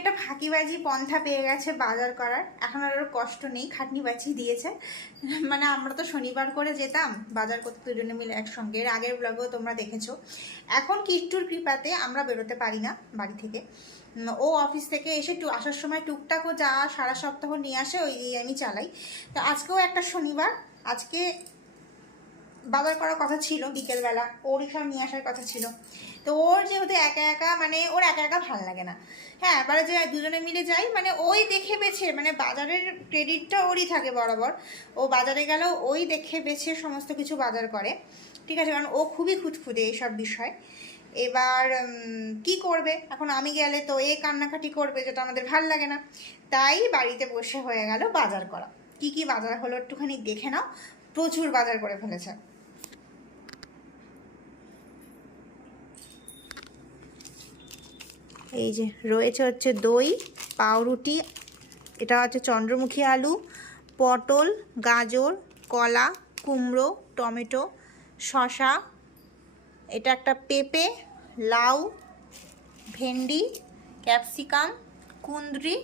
একটা ফাঁকিবাজি পন্থা পেয়ে গেছে বাজার করার। এখন আর ওর কষ্ট নেই, খাটনি বাঁচিয়ে দিয়েছে। মানে আমরা তো শনিবার করে যেতাম বাজার করতে দুজনে মিলে একসঙ্গে, এর আগের ব্লগেও তোমরা দেখেছো। এখন কিট্টুর কৃপাতে আমরা বেরোতে পারি না বাড়ি থেকে। ও অফিস থেকে এসে আসার সময় টুকটাকও যা সারা সপ্তাহ নিয়ে আসে ওই দিয়ে আমি চালাই। তো আজকেও একটা শনিবার, আজকে বাজার করার কথা ছিল বিকেলবেলা, ওরই সব নিয়ে আসার কথা ছিল। তো ওর যেহেতু একা একা, মানে ওর একা একা ভালো লাগে না। হ্যাঁ, এবারে যে দুজনে মিলে যাই, মানে ওই দেখে বেছে, মানে বাজারের ক্রেডিটটা ওরই থাকে বরাবর। ও বাজারে গেলেও ওই দেখে বেছে সমস্ত কিছু বাজার করে, ঠিক আছে, কারণ ও খুবই খুঁতখুঁতে এইসব বিষয়। এবার কি করবে, এখন আমি গেলে তো এ কান্নাকাটি করবে, যেটা আমাদের ভাল লাগে না। তাই বাড়িতে বসে হয়ে গেল বাজার করা। কি কি বাজার হলো একটুখানি দেখে নাও। প্রচুর বাজার করে ফেলেছে। এই যে রয়েছে হচ্ছে দই, পাউরুটি, এটা হচ্ছে চন্দ্রমুখী আলু, পটল, গাজর, কলা, কুমড়ো, টমেটো, শসা, এটা একটা পেঁপে, লাউ, ভেন্ডি, ক্যাপসিকাম, কুঁদরি,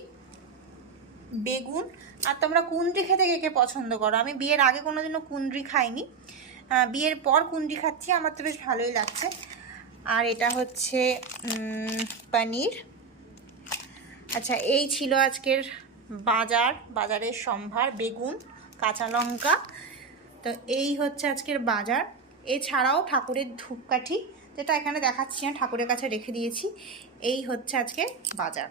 বেগুন। আর তোমরা কুঁদরি খেতে কে কে পছন্দ করো? আমি বিয়ের আগে কোনোদিনও কুঁদরি খাইনি, বিয়ের পর কুঁদরি খাচ্ছি, আমার তো বেশ ভালোই লাগছে। আর এটা হচ্ছে পনির। আচ্ছা, এই ছিল আজকের বাজারের সম্ভার। বেগুন, কাঁচা লঙ্কা। তো এই হচ্ছে আজকের বাজার। এছাড়াও ঠাকুরের ধূপকাঠি, যেটা এখানে দেখাচ্ছি না, ঠাকুরের কাছে রেখে দিয়েছি। এই হচ্ছে আজকে বাজার।